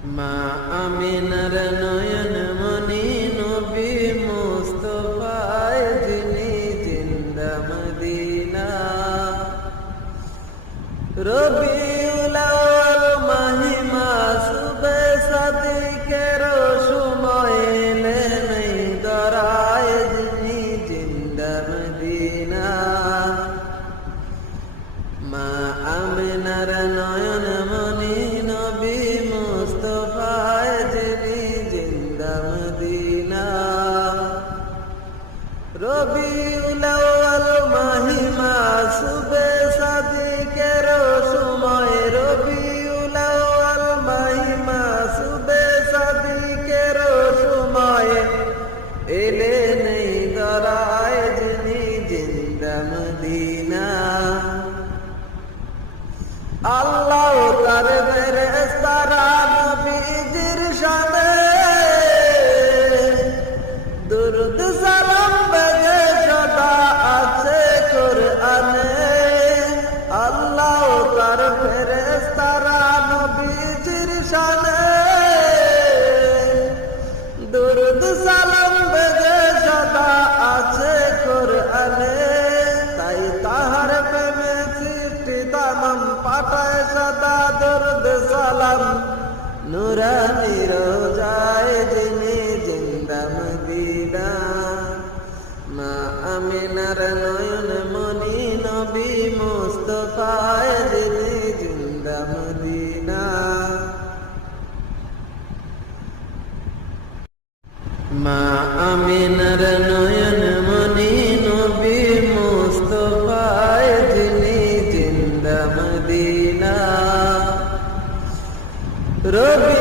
মা আমিনার নয়ন মনি নবী মুস্তাফায় যিনি জিন্দা মদিনা। রবিউল আউয়াল মাহিমা সুবে সাদিকের সময় এলেন এই দরায় যিনি জিন্দা মদিনা। মা আমিনার নয়ন মনি নবী মুস্তাফায় যিনি জিন্দা মদিনা। রবিউল আউয়াল মাহিমা সুবে সাদিকের সময়, রবিউল আউয়াল মাহিমা সুবে সাদিকের সময় এলেন এই দরায় যিনি জিন্দা মদিনা। আল্লাহ তার ফেরেশতারা নবীজির শানে দুরূদ সালাম বেজে সদা আছে কোরআনে। আল্লাহ তার ফেরেশতারা নবীজির শানে দুরূদ সালাম বেজে সদা আছে কোরআনে। তাই তাহার প্রেমে সৃষ্টি তামাম পাঠায় সদা দরুদ সালাম নুরানি রোজায় যিনি জিন্দা মদিনা। মা আমিনার নয়ন মনি নবী মুস্তাফায় যিনি জিন্দা মদিনা। মা আমিনার নয়ন মনি নবী মুস্তাফায় যিনি জিন্দা মদিনা। রবি